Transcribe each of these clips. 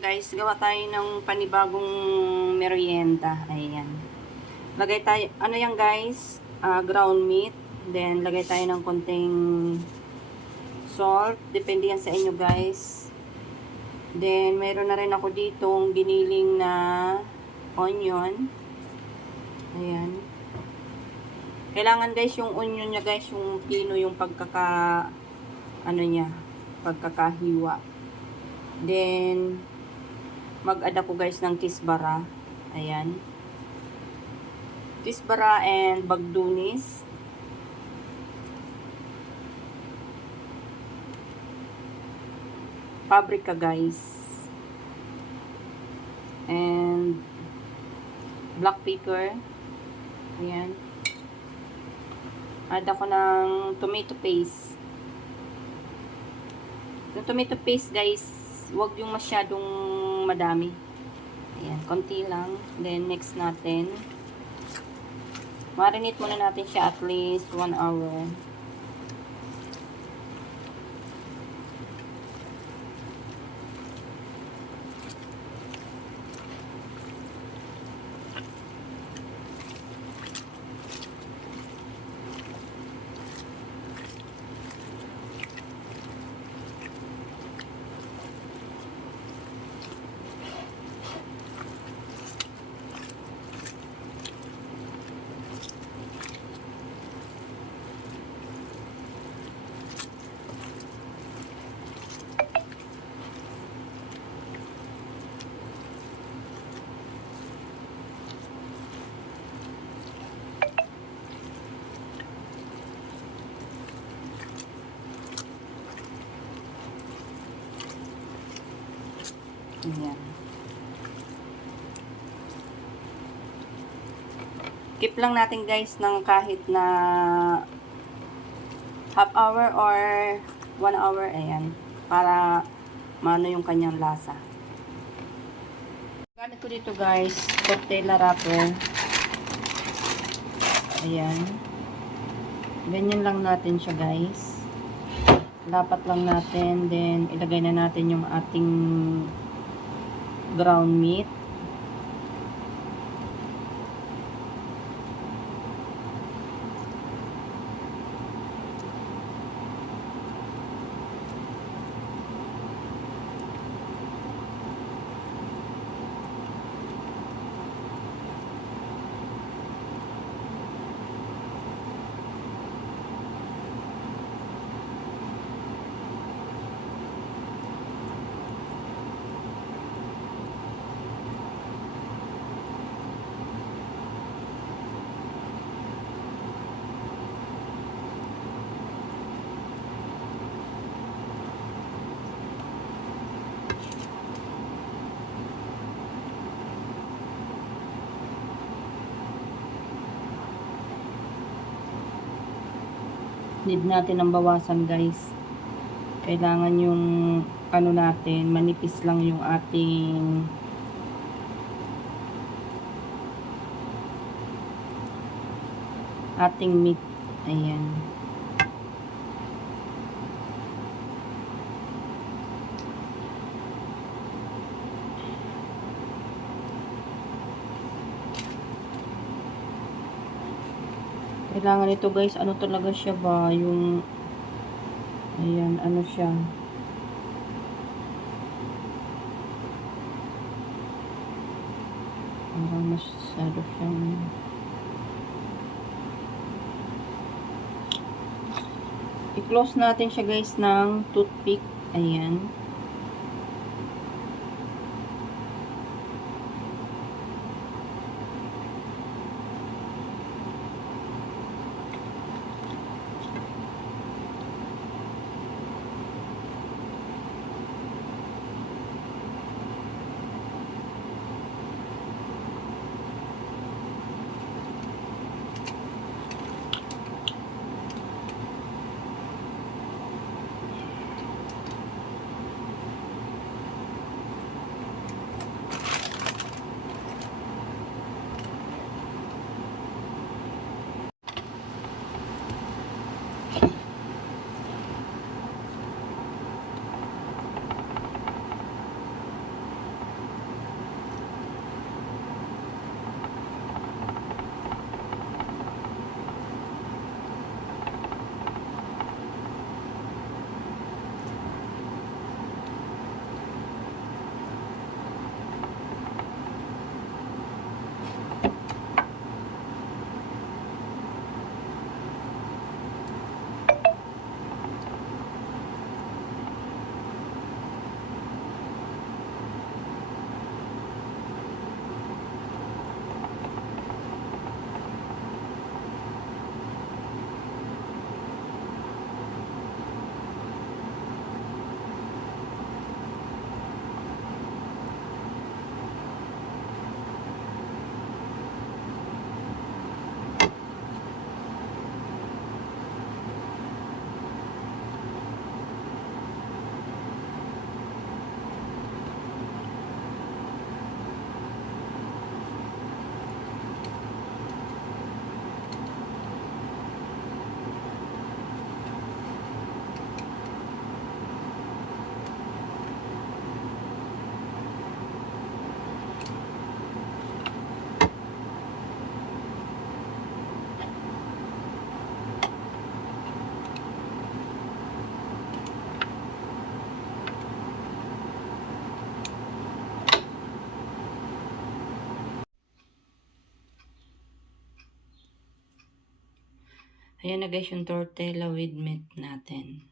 Guys, gawa tayo ng panibagong merienda. Ayan. Lagay tayo, ano yan guys? Ground meat. Then, lagay tayo ng konting salt. Depende yan sa inyo guys. Then, meron na rin ako ditong giniling na onion. Ayan. Kailangan guys yung onion niya guys, yung pino yung pagkakahiwa. Then, mag-add ako guys ng kisbara. Ayan. Kisbara and bagdunis. Paprika guys. And black pepper. Ayan. Add ako ng tomato paste. Yung tomato paste guys, huwag yung masyadong madami. Ayan, konti lang. Then next natin, marinate muna natin siya at least 1 hour. Ayan. Keep lang natin guys ng kahit na half hour or 1 hour. Ayan. Para maano yung kanyang lasa. Gamit ko dito guys, tortilla wrapper. Ayan. Ganyan lang natin siya guys. Dapat lang natin. Then, ilagay na natin yung ating ground meat. Need natin ang bawasan guys. Kailangan yung ano natin, manipis lang yung ating meat. Ayan. Kailangan ito guys, ano talaga siya ba? Yung, ayan, ano siya. Parang masyado siyang, i-close natin siya guys ng toothpick. Ayan. Ayan na guys yung tortilla with meat natin.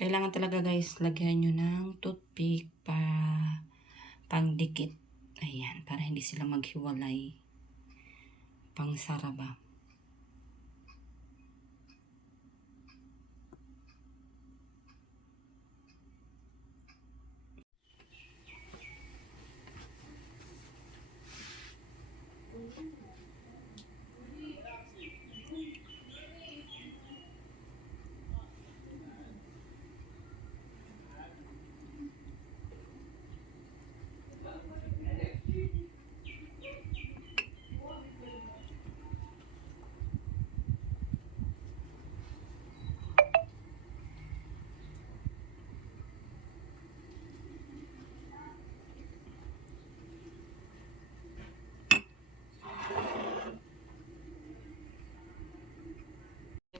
Kailangan talaga guys, lagyan nyo ng toothpick para pangdikit. Ayan, para hindi sila maghiwalay. Pang saraba.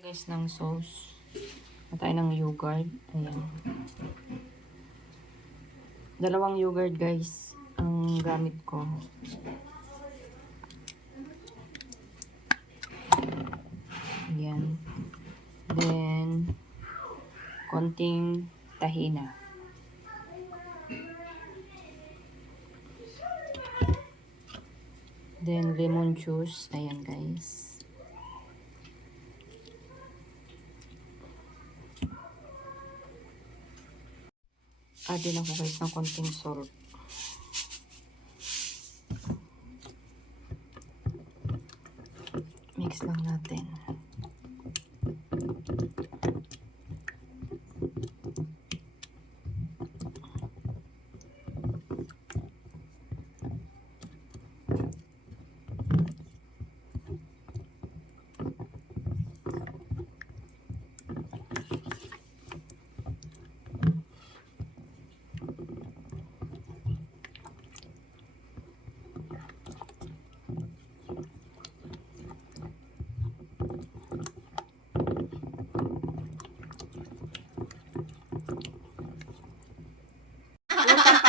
Guys ng sauce. Tayo ng yogurt. Ayan. 2 yogurt guys ang gamit ko. Ayan. Then konting tahina. Then lemon juice. Ayan guys. Add din ako guys ng konting salt. Mix lang natin.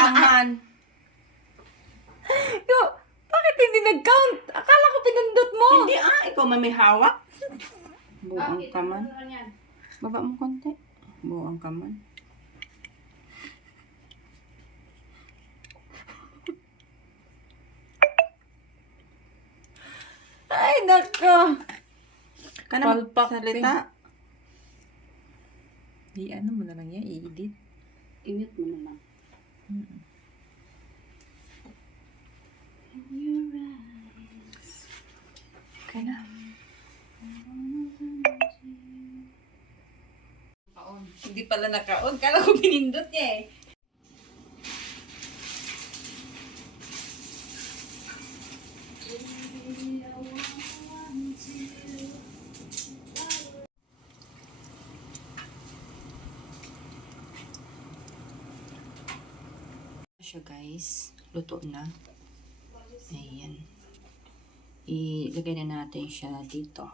Kaman. Yo, bakit hindi nag-count? Akala ko pinindot mo. Hindi ikaw may hawak. Buang kaman. Baba mo konti. Buang kaman. Ay, nako. Kana Palpak salita. Ano mo na lang yan, i-edit. I-mute mo na lang. Okay na. Hindi pala naka-on. Kala ko pinindot niya eh. Siya guys, luto na. Ayan. Ilagay na natin siya dito.